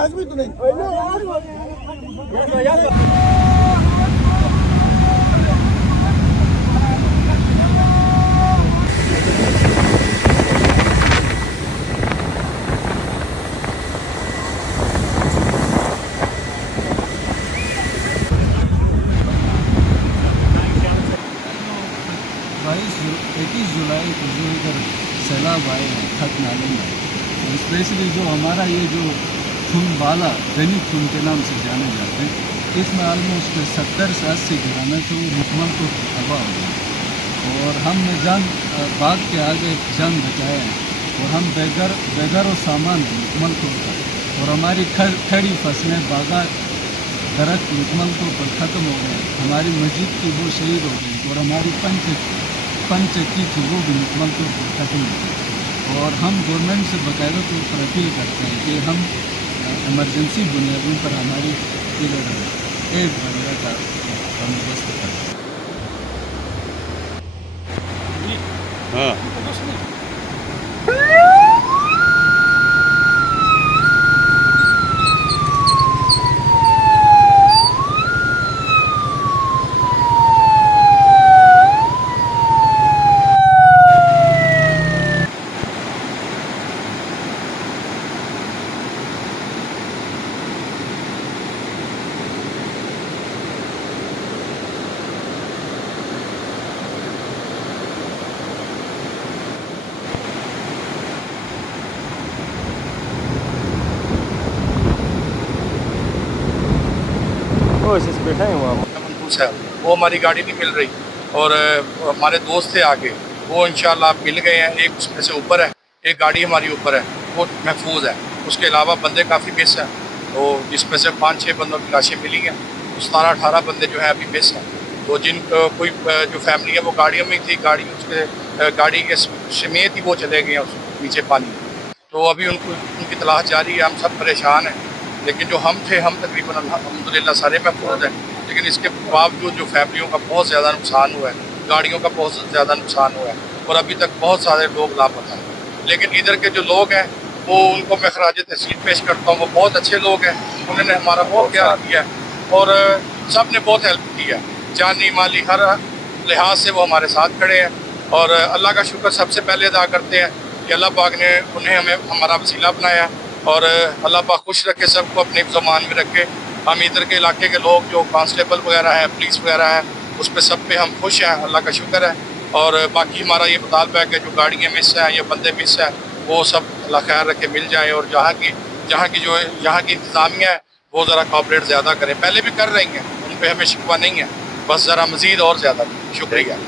21 जुलाई को जो इधर सैलाब आए हैं खत नाले में, स्पेशली जो हमारा ये जो थुमबाला गनी थुम के नाम से जाने जाते हैं, इसमें ऑलमोस्ट 70 से 80 घराने तो मुकम्मल को तबाह हो गए और हमने जान बाग के आगे जान बचाए हैं और हम बेघर और सामान मुकम्मल तौर पर और हमारी खड़ी फसलें बागा दरख्त मुकम्मल तौर पर ख़त्म हो गए। हमारी मस्जिद की वो शहीद हो गई और हमारी पंचक्की थी वो भी मुकम्मल तौर पर ख़त्म हो गई और हम गवर्नमेंट से बाकायदा तौर पर अपील करते हैं कि हम इमरजेंसी बुनियादों पर हमारी एड वगैरह का बंदोबस्त करें। हाँ बैठा है वहाँ वो हमारी गाड़ी नहीं मिल रही और हमारे दोस्त थे आगे, वो इंशाल्लाह मिल गए हैं। एक उसमें से ऊपर है, एक गाड़ी हमारी ऊपर है, वो महफूज है। उसके अलावा बंदे काफ़ी मिस हैं, तो जिसमें से 5-6 बंदों की लाशें मिली हैं। 17-18 बंदे जो है अभी मिस हैं। तो जिन कोई जो फैमिली है वो गाड़ियों में थी, गाड़ी के समेत ही वो चले गए उस नीचे पानी। तो अभी उनकी तलाश जारी है। हम सब परेशान हैं, लेकिन जो हम थे, हम तकरीबन अल्हम्दुलिल्लाह सारे महफूज हैं। लेकिन इसके बावजूद जो फैमिलियों का बहुत ज़्यादा नुकसान हुआ है, गाड़ियों का बहुत ज़्यादा नुकसान हुआ है और अभी तक बहुत सारे लोग लापता हैं। लेकिन इधर के जो लोग हैं वो उनको मैं खराज तहसीन पेश करता हूँ। वो बहुत अच्छे लोग हैं, उन्होंने हमारा बहुत ख्याल किया और सब ने बहुत हेल्प की है, जानी माली हर लिहाज से वो हमारे साथ खड़े हैं। और अल्लाह का शुक्र सबसे पहले अदा करते हैं कि अल्लाह पाक ने उन्हें हमारा वसीला बनाया और अल्लाह पाक खुश रखे, सबको अपने ज़मान में रखे। हम इधर के इलाके के लोग जो कांस्टेबल वगैरह है, पुलिस वगैरह है, उस पर सब पे हम खुश हैं, अल्लाह का शुक्र है। और बाकी हमारा ये मुतालबा है कि जो गाड़ियाँ मिस हैं या बंदे मिस हैं वो सब अल्लाह खैर रखे मिल जाए और यहाँ की इंतज़ामिया है वो ज़रा कॉपरेट ज़्यादा करें। पहले भी कर रही हैं, उन पर हमें शिकवा नहीं है, बस ज़रा मज़ीद और ज़्यादा। शुक्रिया।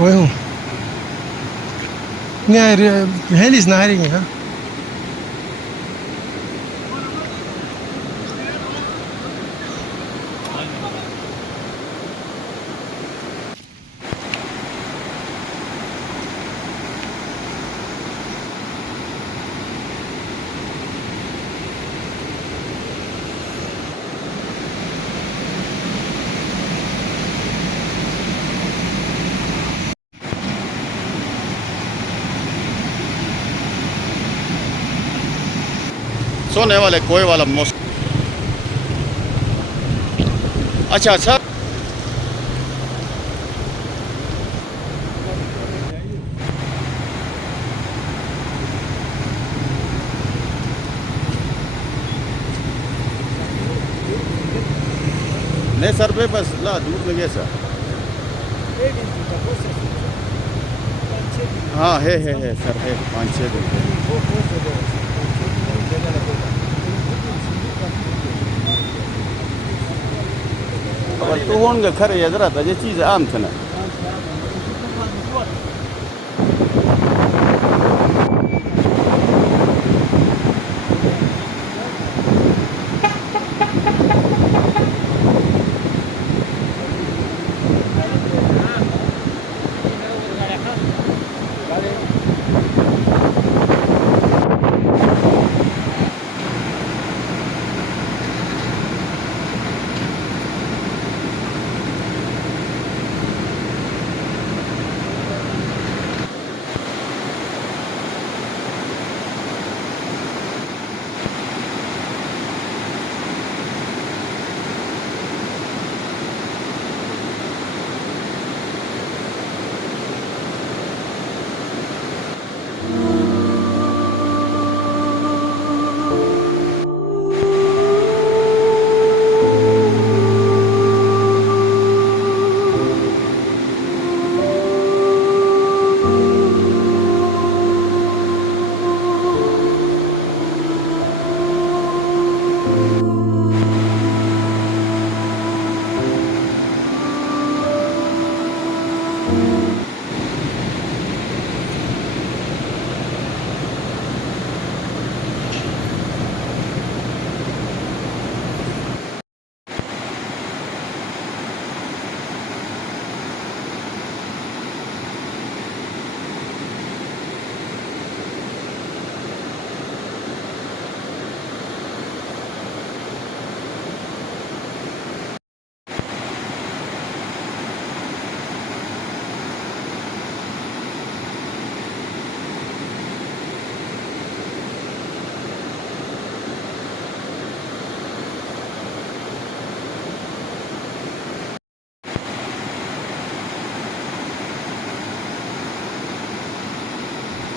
Well, yeah, hell is not hiding, huh? सोने वाले कोई वाला मौसम। अच्छा अच्छा नहीं सर पे बस ला दूर में गया सर। हाँ है सर, है 5-6 दिन। तो होंगे खरे जरा ये चीज़ आम थे ना।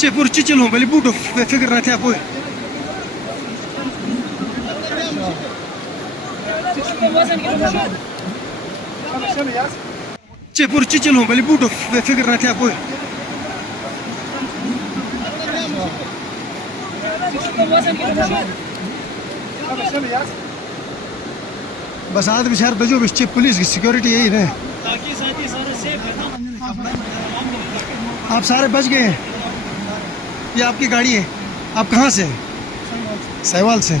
Če poročitelj ali budo fikr na te poj. Če poročitelj ali budo fikr na te poj. बस आदमी शहर बजो बिस्चे पुलिस की सिक्योरिटी यही है। आप सारे बच गए हैं। ये आपकी गाड़ी है। आप कहाँ से हैं? सहवाल से।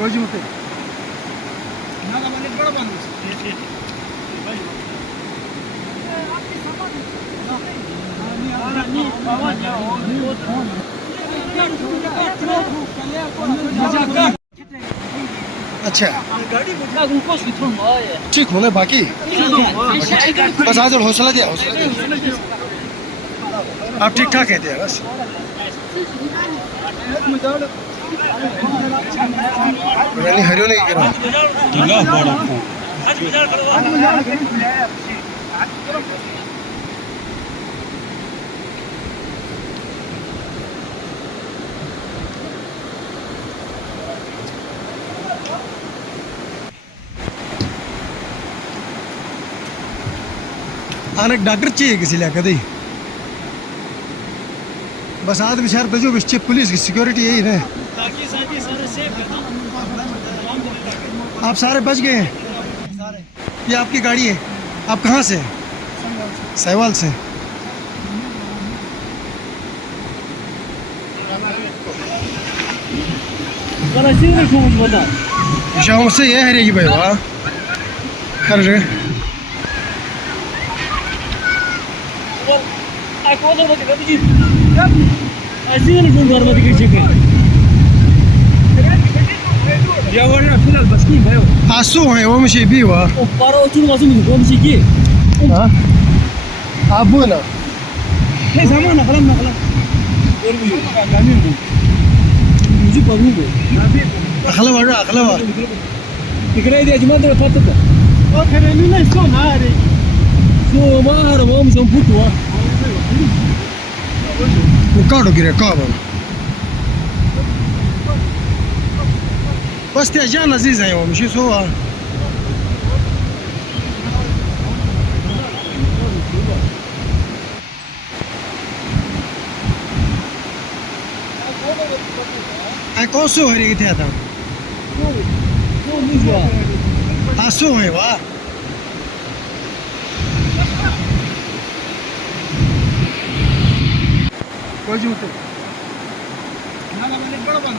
कोई जूते ना का मैंने बड़ा बंद अच्छा ठीक होने बाकी बस आज हौसला दिया आप ठीक ठाक कहते हैं बस मैंने हरियो नहीं करा आने डॉक्टर चाहिए किसी लिया कभी बस आदमी शहर बजो बिस्चे पुलिस की सिक्योरिटी यही है। आप सारे बच गए हैं। ये आपकी गाड़ी है। आप कहाँ से हैं? सहवाल से। शाम से ये है रेगी भाई वाह कर रहे आसू है वो मुझे भी हुआ आप बोला अखला वाला अखला वाला काटो गिरे काबा बस ते जान अजीज है वो मुझे सो कौन सो है रे था आसो है वाह कोई जूते ना का मैंने बड़ा बंद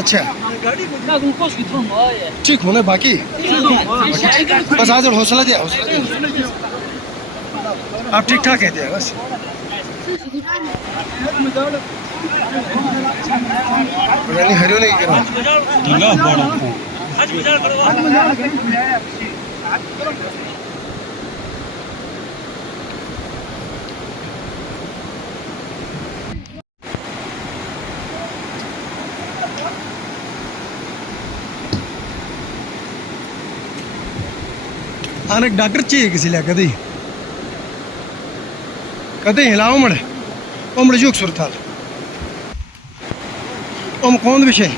अच्छा ठीक होने बाकी बस आज हौसला दिया आप ठीक ठाक कहते हैं बस मैंने हरियो नहीं करा आने डॉक्टर चाहिए किसी लिया कभी कभी हिलाओ मड़े उम्र जुग सुरताल ओम कौन विषय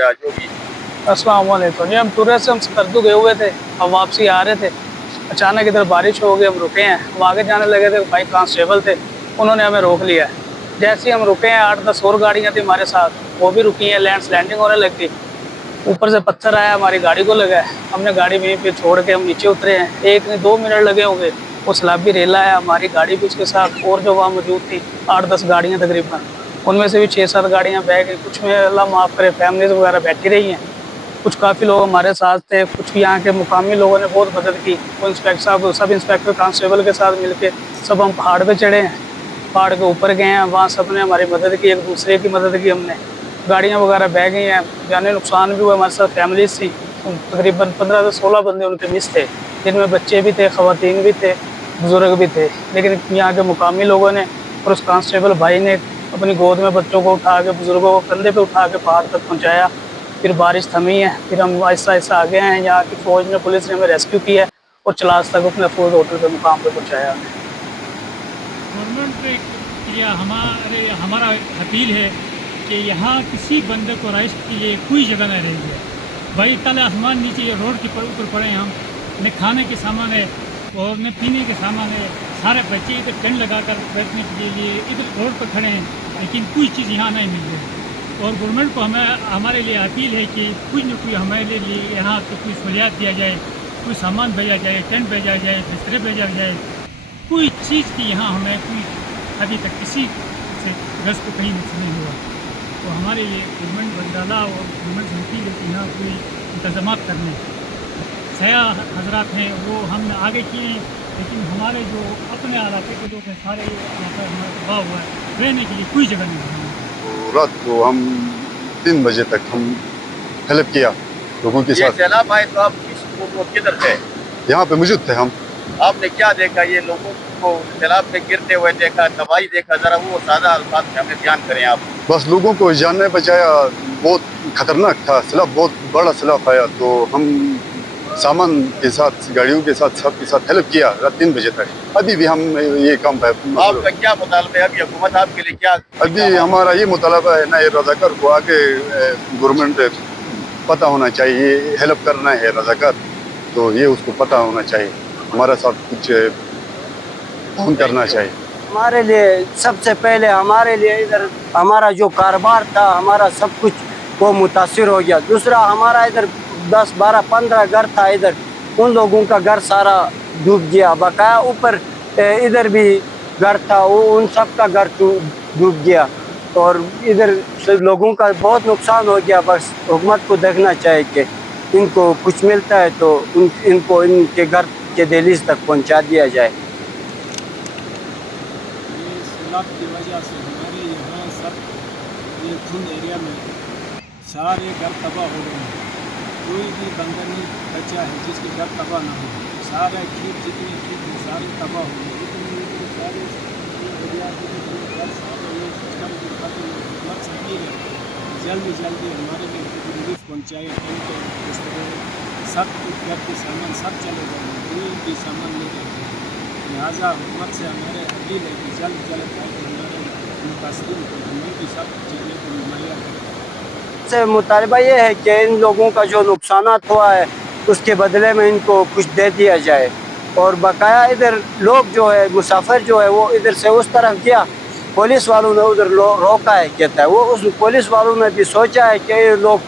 या जो भी। अस्सलाम वालेकुम जी, हम टूरिस्ट से हम सकरदू गए हुए थे, हम वापसी आ रहे थे, अचानक इधर बारिश हो गई, हम रुके हैं, हम आगे जाने लगे थे, भाई कांस्टेबल थे, उन्होंने हमें रोक लिया। जैसे ही हम रुके हैं 8-10 और गाड़ियाँ थी हमारे साथ, वो भी रुकी हैं, लैंडिंग होने लगी, ऊपर से पत्थर आया हमारी गाड़ी को लगा है, हमने गाड़ी वहीं पे छोड़ के हम नीचे उतरे हैं, 1 नहीं 2 मिनट लगे होंगे, वो सलाबी रेला है, हमारी गाड़ी भी उसके साथ, और जो वहाँ मौजूद थी 8-10 गाड़ियाँ तकरीबन, उनमें से भी 6-7 गाड़ियाँ बह गई, कुछ में अल्लाह माफ़ करे फैमिलीज वगैरह बैठी रही हैं, कुछ काफ़ी लोग हमारे साथ थे, कुछ यहाँ के मुकामी लोगों ने बहुत मदद की, वो इंस्पेक्टर साहब सब इंस्पेक्टर कांस्टेबल के साथ मिलके सब हम पहाड़ पे चढ़े हैं, पहाड़ के ऊपर गए हैं, वहाँ सब ने हमारी मदद की, एक दूसरे की मदद की हमने, गाड़ियाँ वगैरह बह गई हैं, जाने नुकसान भी हुआ, हमारे साथ फैमिलीज थी, तकरीबन 15 से 16 बंदे उनके मिस थे, जिनमें बच्चे भी थे, ख़वातीन भी थे, बुज़ुर्ग भी थे, लेकिन यहाँ के मुकामी लोगों ने और उस कांस्टेबल भाई ने अपनी गोद में बच्चों को उठा के, बुज़ुर्गों को कंधे पे उठा के पहाड़ तक पहुँचाया। फिर बारिश थमी है, फिर हम आहिस्ता आहिस्ता आ गए हैं, यहाँ की फ़ौज ने, पुलिस ने हमें रेस्क्यू किया और चलास तक अपने फौज होटल के मुकाम पे पहुँचाया हमें। गवर्नमेंट के हमारा अपील है कि यहाँ किसी बंदे को रेस्ट के लिए कोई जगह नहीं रही है। भाई तले आसमान नीचे ये रोड के ऊपर पड़े हैं, हम न खाने के सामान है और न पीने के सामान है, सारे बच्चे इधर टेंट लगा कर बैठने के लिए इधर रोड पर खड़े हैं, लेकिन कोई चीज़ यहाँ नहीं मिल रही। और गवर्नमेंट को हमारे लिए अपील है कि कुछ न कुछ हमारे लिए यहाँ तो कोई सहूलियात दिया जाए, कोई सामान भेजा जाए, टेंट भेजा जाए, बिस्तरे भेजा जाए, कोई चीज़ की यहाँ हमें कोई अभी तक किसी से ग्रस्त को कहीं नुकसान नहीं हुआ। तो हमारे लिए गवर्नमेंट बंदाला और गवर्नमेंट से अपील है कि यहाँ कोई इंतजाम करने। सयाह हजरात हैं वो हमने आगे किए हैं, लेकिन हमारे जो अपने इलाके के लोग हैं सारे इलाका हमारा तबाह हुआ है, रहने के लिए कोई जगह नहीं है। रात को हम 3 बजे तक हम हेल्प किया लोगों के साथ। सैलाब आए तो आप किधर थे? यहाँ पे मौजूद थे हम। आपने क्या देखा? ये लोगों को सैलाब में गिरते हुए देखा, तबाही देखा, जरा वो सादा अल्फाज में हमें बयान करें आप। बस लोगों को जान नहीं बचाया, बहुत खतरनाक था, सैलाब बहुत बड़ा सैलाब आया, तो हम सामान के साथ, गाड़ियों के साथ, सबके साथ हेल्प किया रात 3 बजे तक। अभी भी हम ये काम है। आपका क्या मुतालबा है? अभी हुकूमत आपके लिए क्या? अभी हमारा ये मुतालबा है ना, ये रजाकार को आगे गवर्नमेंट पता होना चाहिए, हेल्प करना है रजाकार, तो ये उसको पता होना चाहिए, हमारा साथ कुछ फोन करना चाहिए। हमारे लिए सबसे पहले हमारे लिए इधर हमारा जो कारोबार था, हमारा सब कुछ वो मुतासिर हो गया। दूसरा हमारा इधर 10, 12, 15 घर था, इधर उन लोगों का घर सारा डूब गया। बकाया ऊपर इधर भी घर था, वो उन सब का घर डूब गया और इधर सब लोगों का बहुत नुकसान हो गया। बस हुकूमत को देखना चाहिए कि इनको कुछ मिलता है तो इनको इनके घर के दहलीज तक पहुंचा दिया जाए। सैलाब की वजह से हमारे यहाँ सब ये धुंध एरिया में सारे घर तबाह हो गए हैं। कोई भी बंदा नहीं बचा है जिसके घर तबाह ना हो। सारे खेत जितने खेत हैं सारे तबाह हो गए, जितने सारे एरिया के घर सारे ये सिस्टम की खातिर मत सकती है। जल्दी जल्दी हमारे लिए रिलीफ पहुँचाए, टेंट बिस्तर सब कुछ घर के सामान सब चले गए, कोई भी सामान नहीं रहते। लिहाजा हुकूमत से हमारे अपील है कि जल्द जल्द हमारे मुतासरीन को हमें भी सब चीज़ें को मुहैया करें। से मुतालबा ये है कि इन लोगों का जो नुकसानात हुआ है उसके बदले में इनको कुछ दे दिया जाए। और बकाया इधर लोग जो है, मुसाफिर जो है वो इधर से उस तरफ गया, पुलिस वालों ने उधर रोका है कहता है, वो उस पुलिस वालों ने भी सोचा है कि ये लोग